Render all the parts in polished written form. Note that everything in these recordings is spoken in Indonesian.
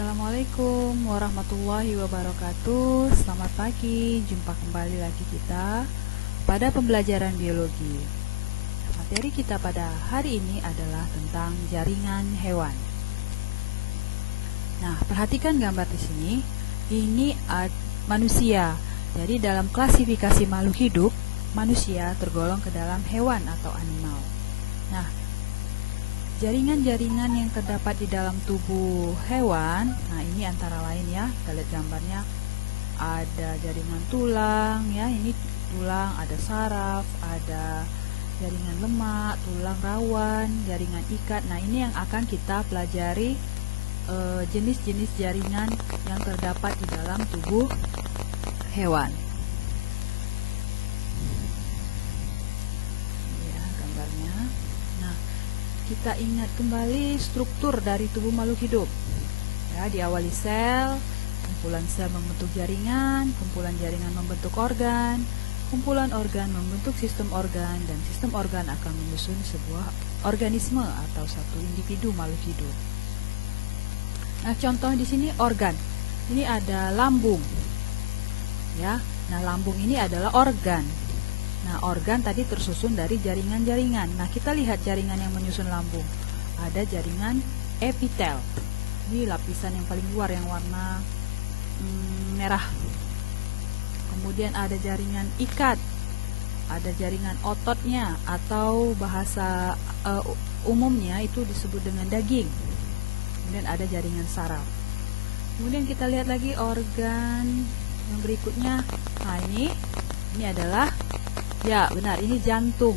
Assalamualaikum warahmatullahi wabarakatuh. Selamat pagi, jumpa kembali lagi kita pada pembelajaran biologi. Materi kita pada hari ini adalah tentang jaringan hewan. Nah, perhatikan gambar di sini. Ini manusia. Jadi dalam klasifikasi makhluk hidup, manusia tergolong ke dalam hewan atau animal. Nah, jaringan-jaringan yang terdapat di dalam tubuh hewan, nah ini antara lain ya, kita lihat gambarnya, ada jaringan tulang ya, ini tulang, ada saraf, ada jaringan lemak, tulang rawan, jaringan ikat. Nah ini yang akan kita pelajari, jenis-jenis jaringan yang terdapat di dalam tubuh hewan. Kita ingat kembali struktur dari tubuh makhluk hidup. Ya, diawali sel, kumpulan sel membentuk jaringan, kumpulan jaringan membentuk organ, kumpulan organ membentuk sistem organ, dan sistem organ akan menyusun sebuah organisme atau satu individu makhluk hidup. Nah, contoh di sini organ. Ini ada lambung. Ya, nah lambung ini adalah organ. Nah, organ tadi tersusun dari jaringan-jaringan. Nah, kita lihat jaringan yang menyusun lambung. Ada jaringan epitel. Ini lapisan yang paling luar yang warna merah. Kemudian ada jaringan ikat. Ada jaringan ototnya atau bahasa umumnya itu disebut dengan daging. Kemudian ada jaringan saraf. Kemudian kita lihat lagi organ yang berikutnya. Nah, ini adalah, ya benar, ini jantung.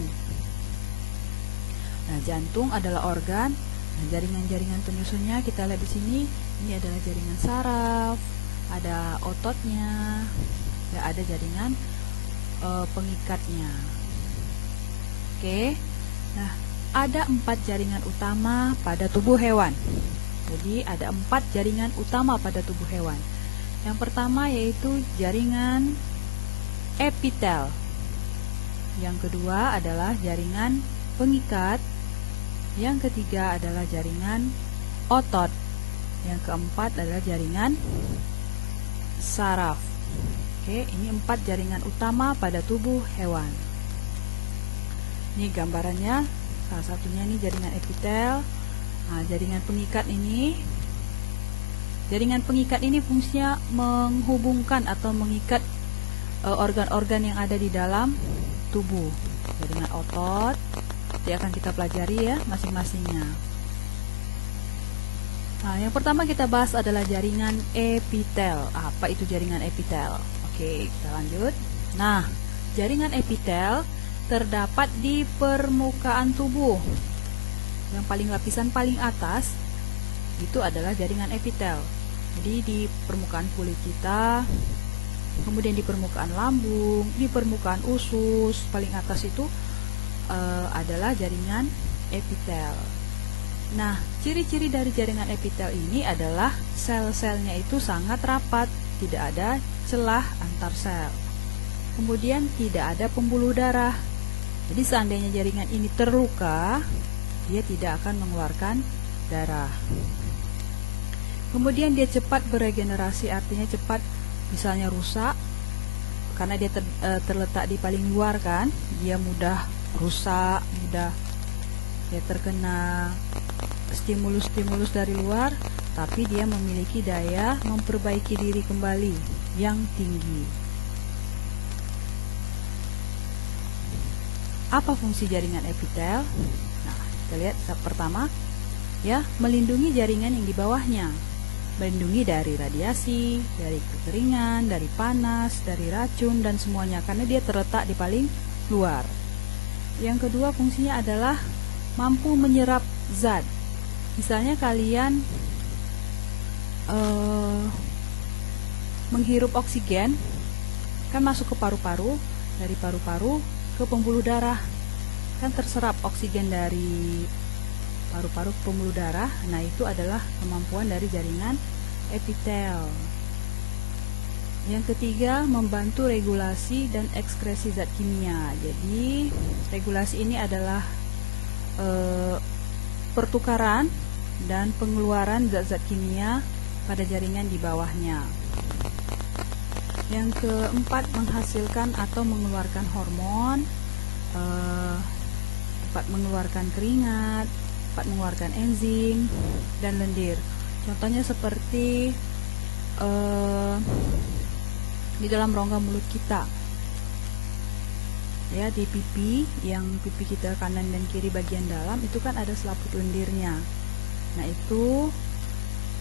Nah, jantung adalah organ. Nah, jaringan-jaringan penyusunnya kita lihat di sini. Ini adalah jaringan saraf, ada ototnya, ya, ada jaringan pengikatnya. Oke. Nah, ada 4 jaringan utama pada tubuh hewan. Jadi ada 4 jaringan utama pada tubuh hewan. Yang pertama yaitu jaringan epitel. Yang kedua adalah jaringan pengikat. Yang ketiga adalah jaringan otot. Yang keempat adalah jaringan saraf. Oke, ini 4 jaringan utama pada tubuh hewan. Ini gambarannya. Salah satunya ini jaringan epitel. Nah, jaringan pengikat ini. Jaringan pengikat ini fungsinya menghubungkan atau mengikat organ-organ yang ada di dalam tubuh. Jaringan otot nanti akan kita pelajari ya masing-masingnya. Nah, yang pertama kita bahas adalah jaringan epitel. Apa itu jaringan epitel? Oke, kita lanjut. Nah, jaringan epitel terdapat di permukaan tubuh. Yang lapisan paling atas itu adalah jaringan epitel. Jadi di permukaan kulit kita, kemudian di permukaan lambung, di permukaan usus, paling atas itu adalah jaringan epitel. Nah, ciri-ciri dari jaringan epitel ini adalah sel-selnya itu sangat rapat, tidak ada celah antar sel. Kemudian tidak ada pembuluh darah. Jadi seandainya jaringan ini terluka, dia tidak akan mengeluarkan darah. Kemudian dia cepat beregenerasi, artinya cepat, misalnya rusak, karena dia terletak di paling luar kan, dia mudah rusak, mudah dia terkena stimulus-stimulus dari luar, tapi dia memiliki daya memperbaiki diri kembali yang tinggi. Apa fungsi jaringan epitel? Nah, kita lihat pertama, ya, melindungi jaringan yang di bawahnya. Melindungi dari radiasi, dari kekeringan, dari panas, dari racun, dan semuanya, karena dia terletak di paling luar. Yang kedua fungsinya adalah mampu menyerap zat. Misalnya kalian menghirup oksigen, kan masuk ke paru-paru, dari paru-paru ke pembuluh darah, kan terserap oksigen dari paru-paru ke pembuluh darah. Nah, itu adalah kemampuan dari jaringan epitel. Yang ketiga, membantu regulasi dan ekskresi zat kimia. Jadi, regulasi ini adalah pertukaran dan pengeluaran zat-zat kimia pada jaringan di bawahnya. Yang keempat, menghasilkan atau mengeluarkan hormon, dapat mengeluarkan keringat, dapat mengeluarkan enzim dan lendir. Contohnya seperti di dalam rongga mulut kita, ya, di pipi, yang pipi kita kanan dan kiri bagian dalam itu kan ada selaput lendirnya. Nah, itu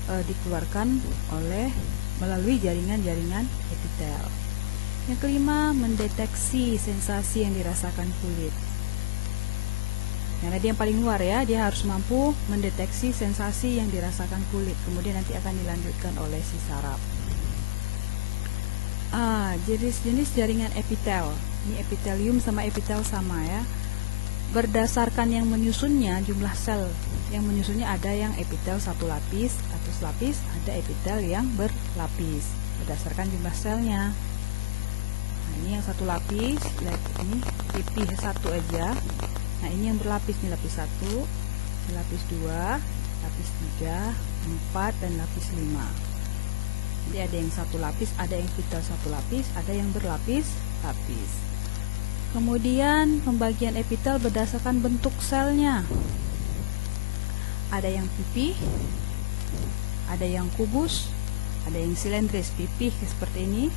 dikeluarkan melalui jaringan-jaringan epitel. Yang kelima, mendeteksi sensasi yang dirasakan kulit. Karena dia yang paling luar, ya, dia harus mampu mendeteksi sensasi yang dirasakan kulit. Kemudian nanti akan dilanjutkan oleh si saraf. Jenis-jenis jaringan epitel. Ini epitelium sama epitel sama, ya. Berdasarkan yang menyusunnya, jumlah sel yang menyusunnya, ada yang epitel satu lapis atau selapis, ada epitel yang berlapis berdasarkan jumlah selnya. Nah, ini yang satu lapis, lihat ini pipih satu aja. Nah, ini yang berlapis, nih lapis 1, lapis 2, lapis 3, 4, dan lapis 5. Jadi ada yang satu lapis, ada yang epitel satu lapis, ada yang berlapis-lapis. Kemudian pembagian epitel berdasarkan bentuk selnya. Ada yang pipih, ada yang kubus, ada yang silindris. Pipih seperti ini,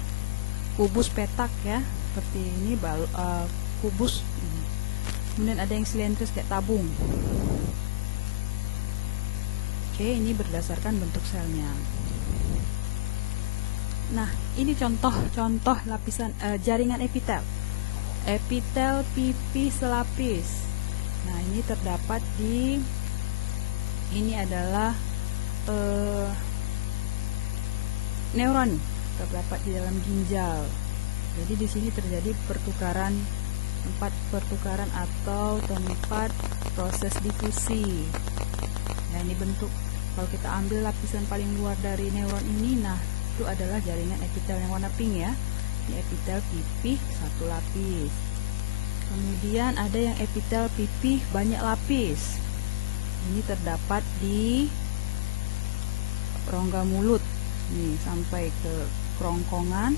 kubus petak, ya, seperti ini, kubus. Kemudian ada yang silindris kayak tabung. Oke, ini berdasarkan bentuk selnya. Nah, ini contoh lapisan jaringan epitel. Epitel pipi selapis. Nah, ini terdapat ini adalah neuron, terdapat di dalam ginjal. Jadi di sini terjadi tempat pertukaran atau tempat proses difusi. Nah, ini bentuk, kalau kita ambil lapisan paling luar dari neuron ini, nah, itu adalah jaringan epitel yang warna pink, ya. Ini epitel pipih satu lapis. Kemudian ada yang epitel pipih banyak lapis. Ini terdapat di rongga mulut, nih, sampai ke kerongkongan.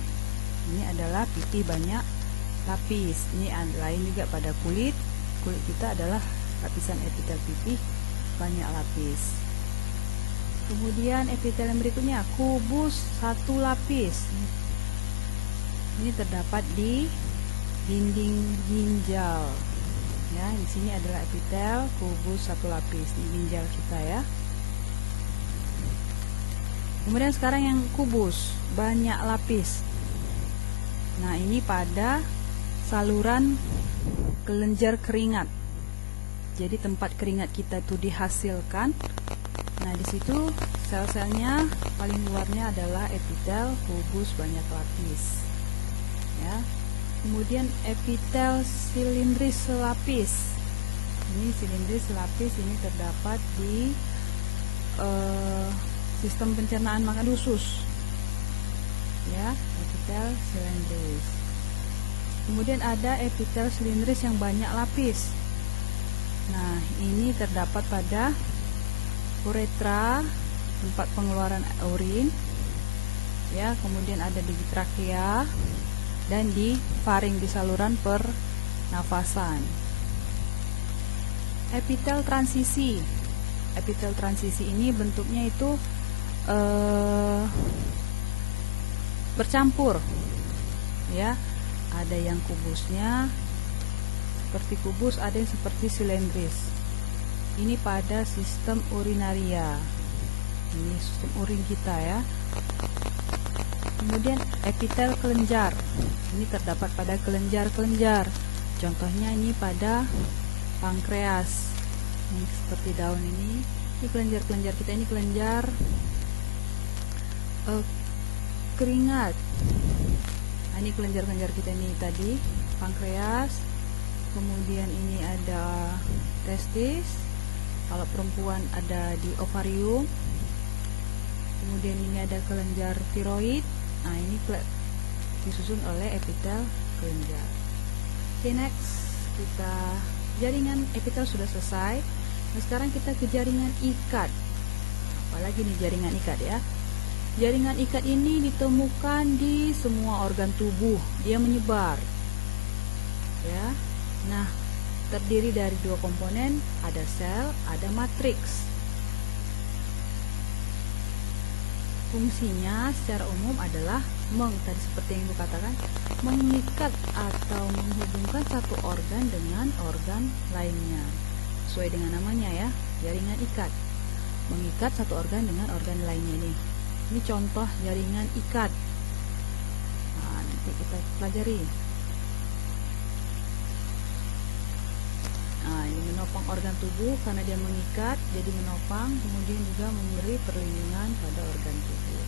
Ini adalah pipih banyak lapis. Ini lain juga pada kulit kita adalah lapisan epitel pipih banyak lapis. Kemudian epitel yang berikutnya, kubus satu lapis. Ini terdapat di dinding ginjal, ya. Di sini adalah epitel kubus satu lapis di ginjal kita, ya. Kemudian sekarang yang kubus banyak lapis. Nah, ini pada saluran kelenjar keringat. Jadi tempat keringat kita itu dihasilkan. Nah, di situ sel-selnya paling luarnya adalah epitel kubus banyak lapis, ya. Kemudian epitel silindris selapis. Ini silindris selapis, ini terdapat di sistem pencernaan makan usus, ya, epitel silindris. Kemudian ada epitel silindris yang banyak lapis. Nah, ini terdapat pada uretra, tempat pengeluaran urin, ya. Kemudian ada di trakea dan di faring, di saluran pernafasan. Epitel transisi. Epitel transisi ini bentuknya itu bercampur, ya. Ada yang kubusnya seperti kubus, ada yang seperti silindris. Ini pada sistem urinaria. Ini sistem urin kita, ya. Kemudian epitel kelenjar. Ini terdapat pada kelenjar-kelenjar. Contohnya ini pada pankreas. Ini seperti daun ini. Ini kelenjar-kelenjar kita, ini kelenjar keringat. Nah, ini kelenjar-kelenjar kita ini tadi pankreas. Kemudian ini ada testis. Kalau perempuan ada di ovarium. Kemudian ini ada kelenjar tiroid. Nah, ini disusun oleh epitel kelenjar. Oke, next kita jaringan epitel sudah selesai. Nah, sekarang kita ke jaringan ikat. Apalagi nih jaringan ikat, ya. Jaringan ikat ini ditemukan di semua organ tubuh, dia menyebar. Ya. Nah, terdiri dari dua komponen, ada sel, ada matriks. Fungsinya secara umum adalah tadi seperti yang Ibu katakan, mengikat atau menghubungkan satu organ dengan organ lainnya. Sesuai dengan namanya ya, jaringan ikat. Mengikat satu organ dengan organ lainnya nih. Ini contoh jaringan ikat. Nah, nanti kita pelajari. Nah, ini menopang organ tubuh karena dia mengikat, jadi menopang, kemudian juga memberi perlindungan pada organ tubuh.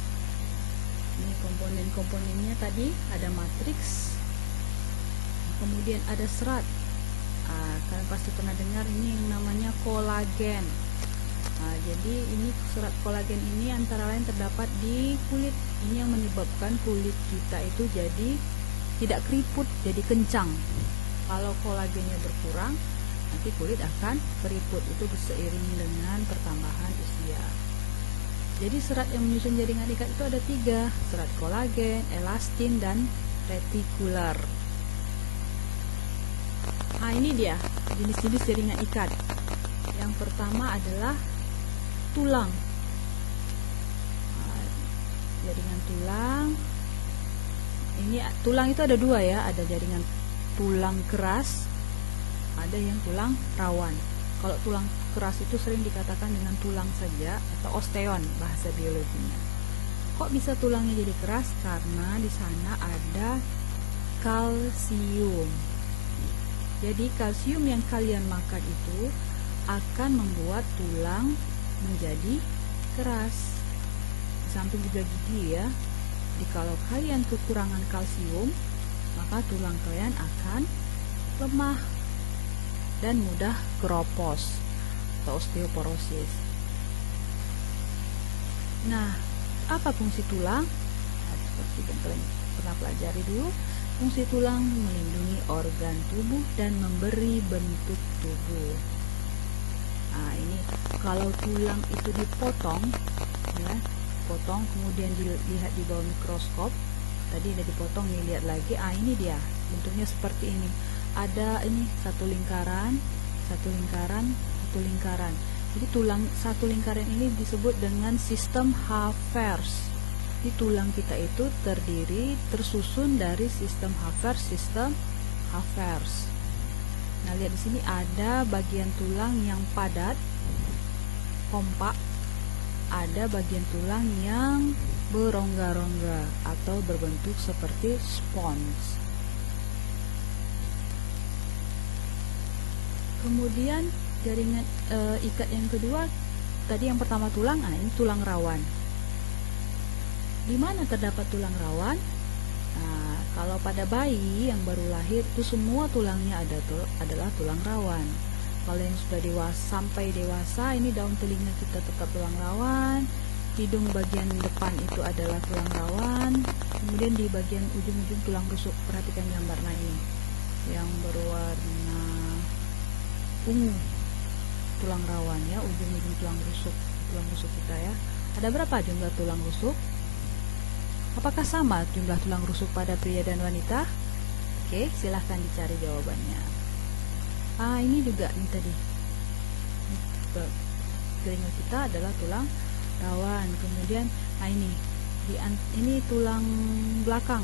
Ini komponen-komponennya tadi ada matriks, kemudian ada serat. Kalian pasti pernah dengar ini yang namanya kolagen. Jadi ini serat kolagen ini antara lain terdapat di kulit. Ini yang menyebabkan kulit kita itu jadi tidak keriput, jadi kencang. Kalau kolagennya berkurang, nanti kulit akan keriput. Itu seiring dengan pertambahan usia. Jadi serat yang menyusun jaringan ikat itu ada 3, serat kolagen, elastin, dan retikular. Nah, ini dia jenis-jenis jaringan ikat. Yang pertama adalah tulang. Jaringan tulang. Ini tulang itu ada 2 ya, ada jaringan tulang keras, ada yang tulang rawan. Kalau tulang keras itu sering dikatakan dengan tulang saja atau osteon bahasa biologinya. Kok bisa tulangnya jadi keras? Karena di sana ada kalsium. Jadi kalsium yang kalian makan itu akan membuat tulang menjadi keras. Di samping juga gigi ya. Jadi kalau kalian kekurangan kalsium, maka tulang kalian akan lemah dan mudah keropos atau osteoporosis. Nah, apa fungsi tulang? Seperti yang kalian pernah pelajari dulu, fungsi tulang melindungi organ tubuh dan memberi bentuk tubuh. Nah, ini kalau tulang itu dipotong, ya, potong kemudian dilihat di bawah mikroskop. Tadi udah dipotong nih, lihat lagi. Ini dia bentuknya seperti ini. Ada ini satu lingkaran. Jadi tulang satu lingkaran ini disebut dengan sistem Havers. Di tulang kita itu tersusun dari sistem Havers. Nah, lihat di sini ada bagian tulang yang padat, kompak. Ada bagian tulang yang berongga-rongga atau berbentuk seperti spons. Kemudian jaringan ikat yang kedua, tadi yang pertama tulang, ini tulang rawan. Di mana terdapat tulang rawan? Nah, kalau pada bayi yang baru lahir itu semua tulangnya adalah tulang rawan. Kalau yang sudah sampai dewasa, ini daun telinga kita tetap tulang rawan, hidung bagian depan itu adalah tulang rawan, kemudian di bagian ujung-ujung tulang rusuk. Perhatikan gambar ini yang berwarna ungu, tulang rawan ya, ujung-ujung tulang rusuk kita ya. Ada berapa jumlah tulang rusuk? Apakah sama jumlah tulang rusuk pada pria dan wanita? Oke, silahkan dicari jawabannya. Ini juga ini tadi telinga kita adalah tulang rawan. Kemudian ini tulang belakang.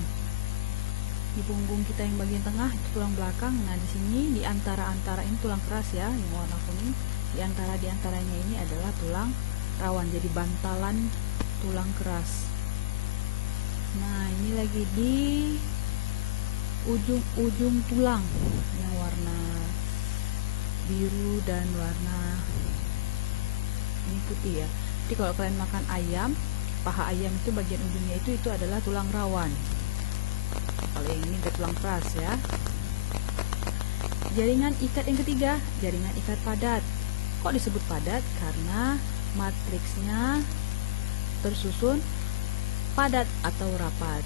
Di punggung kita yang bagian tengah itu tulang belakang. Nah, di sini di antara ini tulang keras ya, yang warna kuning. Di antaranya ini adalah tulang rawan. Jadi bantalan tulang keras. Nah, ini lagi di ujung tulang yang warna biru dan warna ini putih ya. Jadi kalau kalian makan ayam, paha ayam itu bagian ujungnya itu adalah tulang rawan. Kalau yang ini tulang keras ya. Jaringan ikat yang ketiga, jaringan ikat padat. Kok disebut padat? Karena matriksnya tersusun padat atau rapat.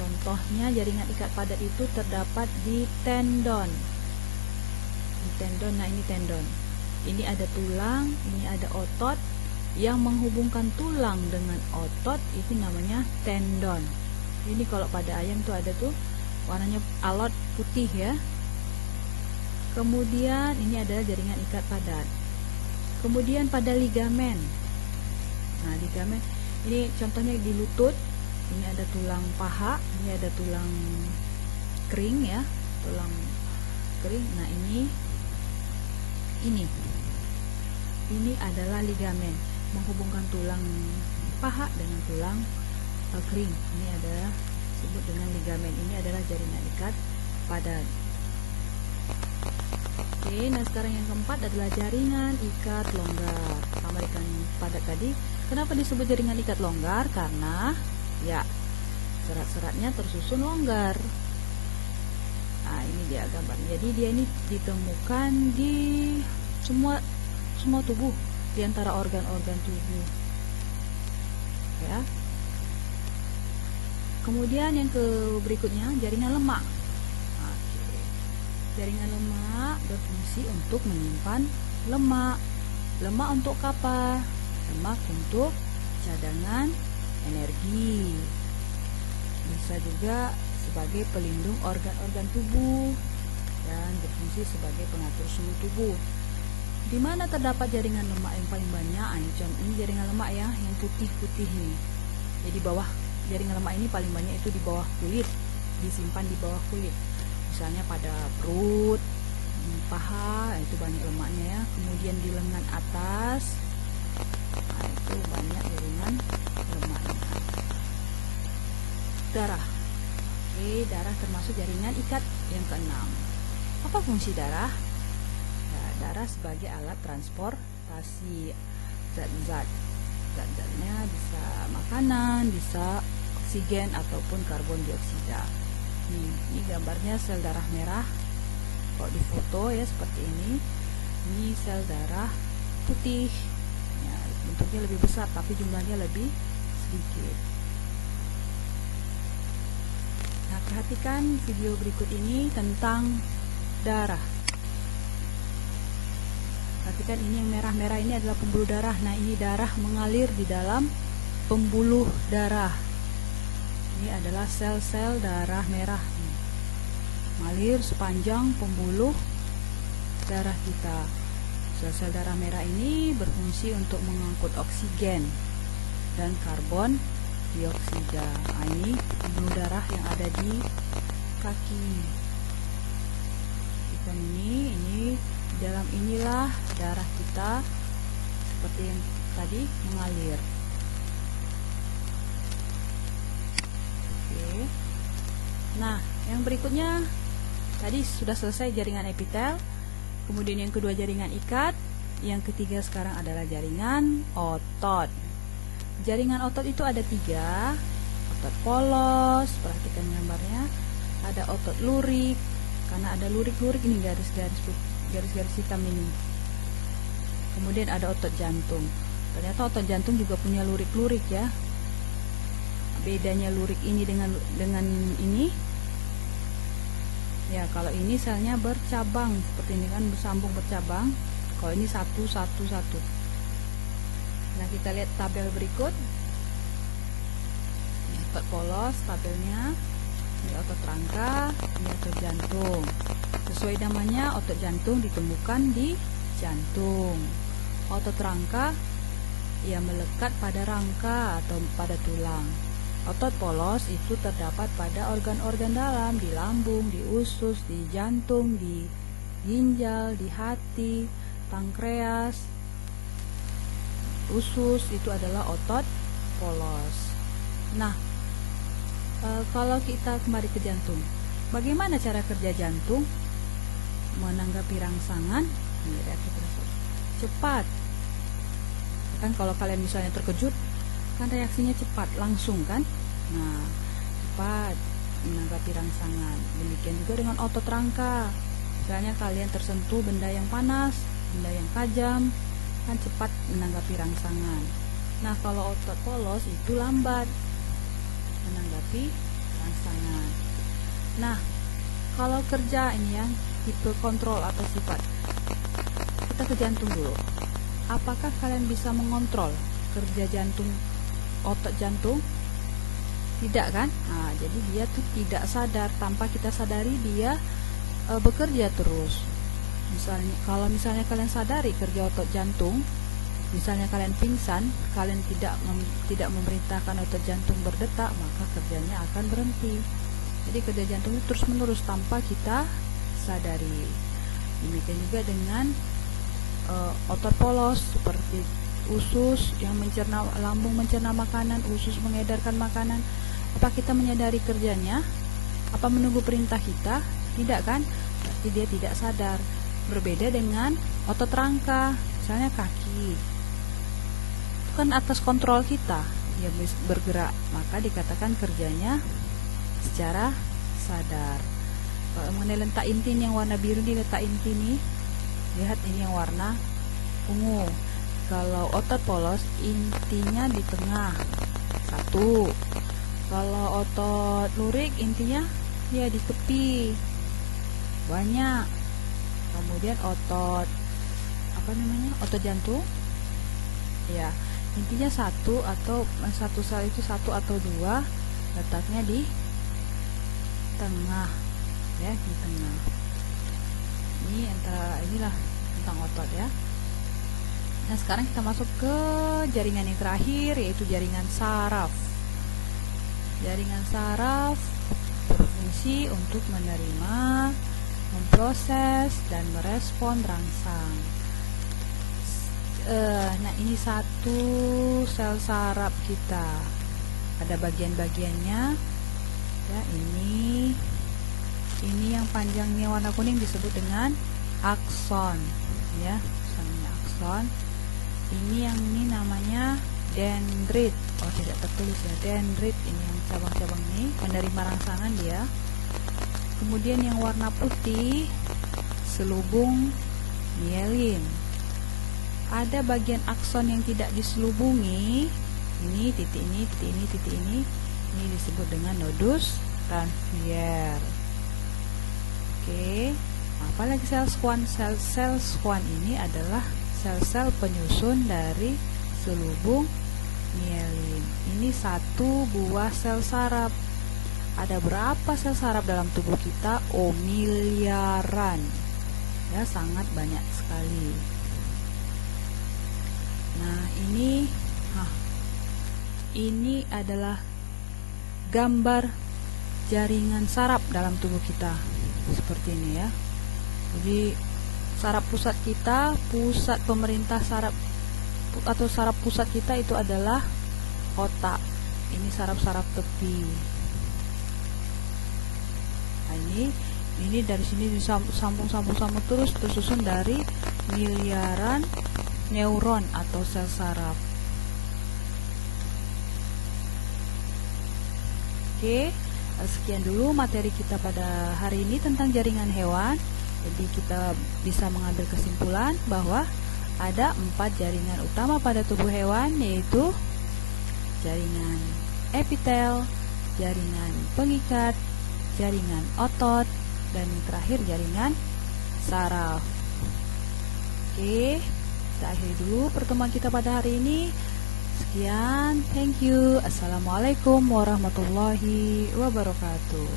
Contohnya jaringan ikat padat itu terdapat di tendon. Nah, ini tendon. Ini ada tulang, ini ada otot, yang menghubungkan tulang dengan otot itu namanya tendon. Ini kalau pada ayam tuh ada tuh warnanya alot putih ya. Kemudian ini adalah jaringan ikat padat. Kemudian pada ligamen. Nah, ligamen ini contohnya di lutut. Ini ada tulang paha, ini ada tulang kering ya, tulang kering. Nah, ini adalah ligamen menghubungkan tulang paha dengan tulang kering. Ini adalah disebut dengan ligamen. Ini adalah jaringan ikat padat. Oke, nah sekarang yang keempat adalah jaringan ikat longgar. Sama dengan padat tadi. Kenapa disebut jaringan ikat longgar? Karena ya serat-seratnya tersusun longgar. Nah, ini dia gambarnya. Jadi dia ini ditemukan di semua tubuh, di antara organ-organ tubuh. Ya. Kemudian yang berikutnya jaringan lemak. Jaringan lemak berfungsi untuk menyimpan lemak. Lemak untuk apa? Lemak untuk cadangan energi. Bisa juga sebagai pelindung organ-organ tubuh dan berfungsi sebagai pengatur suhu tubuh. Di mana terdapat jaringan lemak yang paling banyak? Ini jaringan lemak ya, yang putih-putih ini. Jadi bawah jaringan lemak ini paling banyak itu di bawah kulit, disimpan di bawah kulit. Misalnya pada perut, paha, itu banyak lemaknya ya. Kemudian di lengan atas, nah, itu banyak jaringan lemaknya. Darah. Oke, darah termasuk jaringan ikat yang keenam. Apa fungsi darah? Ya, darah sebagai alat transportasi zat-zatnya bisa makanan, bisa oksigen ataupun karbon dioksida. Ini gambarnya sel darah merah. Kalau di foto ya seperti ini. Ini sel darah putih. Ya, bentuknya lebih besar tapi jumlahnya lebih sedikit. Nah, perhatikan video berikut ini tentang darah. Perhatikan ini yang merah-merah ini adalah pembuluh darah. Nah, ini darah mengalir di dalam pembuluh darah. Ini adalah sel-sel darah merah. Mengalir sepanjang pembuluh darah kita. Sel-sel darah merah ini berfungsi untuk mengangkut oksigen dan karbon dioksida. Nah, ini pembuluh darah yang ada di kaki. Ini dalam inilah darah kita seperti yang tadi mengalir. Oke. Nah, yang berikutnya tadi sudah selesai jaringan epitel. Kemudian yang kedua jaringan ikat. Yang ketiga sekarang adalah jaringan otot. Jaringan otot itu ada 3. Otot polos, perhatikan gambarnya. Ada otot lurik, karena ada lurik-lurik ini garis-garis hitam ini. Kemudian ada otot jantung. Ternyata otot jantung juga punya lurik-lurik ya. Bedanya lurik ini dengan ini, ya kalau ini selnya bercabang seperti ini kan, bersambung bercabang. Kalau ini satu. Nah, kita lihat tabel berikut. Ini otot polos tabelnya. Ini otot rangka, ini otot jantung. Sesuai namanya, otot jantung ditemukan di jantung. Otot rangka ia melekat pada rangka atau pada tulang. Otot polos itu terdapat pada organ-organ dalam, di lambung, di usus, di jantung, di ginjal, di hati, pankreas, usus, itu adalah otot polos. Nah, kalau kita kembali ke jantung, bagaimana cara kerja jantung menanggapi rangsangan? Ini reaksi cepat. Kan kalau kalian misalnya terkejut, kan reaksinya cepat, langsung kan? Nah, cepat menanggapi rangsangan. Demikian juga dengan otot rangka. Misalnya kalian tersentuh benda yang panas, benda yang tajam, kan cepat menanggapi rangsangan. Nah, kalau otot polos itu lambat menanggapi rangsangan. Nah, kalau kerja ini yang tipe kontrol atau sifat, kita ke jantung dulu. apakah kalian bisa mengontrol kerja jantung, otot jantung? Tidak kan? Nah, jadi dia tuh tidak sadar, tanpa kita sadari dia bekerja terus. Kalau misalnya kalian sadari kerja otot jantung, misalnya kalian pingsan, kalian tidak memerintahkan otot jantung berdetak, maka kerjanya akan berhenti. Jadi kerja jantung itu terus menerus tanpa kita sadari. Demikian juga dengan otot polos seperti usus yang mencerna, lambung mencerna makanan, usus mengedarkan makanan. Apa kita menyadari kerjanya? Apa menunggu perintah kita? Tidak kan? Berarti dia tidak sadar. Berbeda dengan otot rangka, misalnya kaki, itu kan atas kontrol kita, dia bergerak, maka dikatakan kerjanya secara sadar. Kalau mengenai letak inti yang warna biru ini, letak inti nih, lihat ini yang warna ungu. Kalau otot polos intinya di tengah, satu. Kalau otot lurik intinya ya di tepi, banyak. Kemudian otot otot jantung ya intinya satu sel itu satu atau dua, letaknya di tengah ya, di tengah. Ini inilah tentang otot ya. Nah, sekarang kita masuk ke jaringan yang terakhir, yaitu jaringan saraf. Jaringan saraf berfungsi untuk menerima, memproses, dan merespon rangsang. Nah, ini satu sel saraf kita, ada bagian-bagiannya ya. Ini yang panjangnya warna kuning disebut dengan akson ya, misalnya akson. Ini namanya dendrit. Oh, tidak tertulis ya, dendrit. Ini yang cabang-cabang ini penerima rangsangan dia. Kemudian yang warna putih selubung mielin. Ada bagian akson yang tidak diselubungi. Ini titik ini, titik ini, titik ini. Ini disebut dengan nodus Ranvier. Oke. Apalagi sel Schwann? Sel Schwann ini adalah sel-sel penyusun dari selubung mielin. Ini satu buah sel saraf. Ada berapa sel saraf dalam tubuh kita? Oh, miliaran. Ya, sangat banyak sekali. Nah, ini adalah gambar jaringan saraf dalam tubuh kita. Seperti ini ya. Jadi saraf pusat kita, pusat pemerintah saraf atau saraf pusat kita itu adalah otak. Ini saraf-saraf tepi. Nah, ini dari sini disambung terus tersusun dari miliaran neuron atau sel saraf. Oke, sekian dulu materi kita pada hari ini tentang jaringan hewan. Jadi kita bisa mengambil kesimpulan bahwa ada 4 jaringan utama pada tubuh hewan, yaitu jaringan epitel, jaringan pengikat, jaringan otot, dan yang terakhir jaringan saraf. Oke, kita akhiri dulu pertemuan kita pada hari ini. Sekian, thank you. Assalamualaikum warahmatullahi wabarakatuh.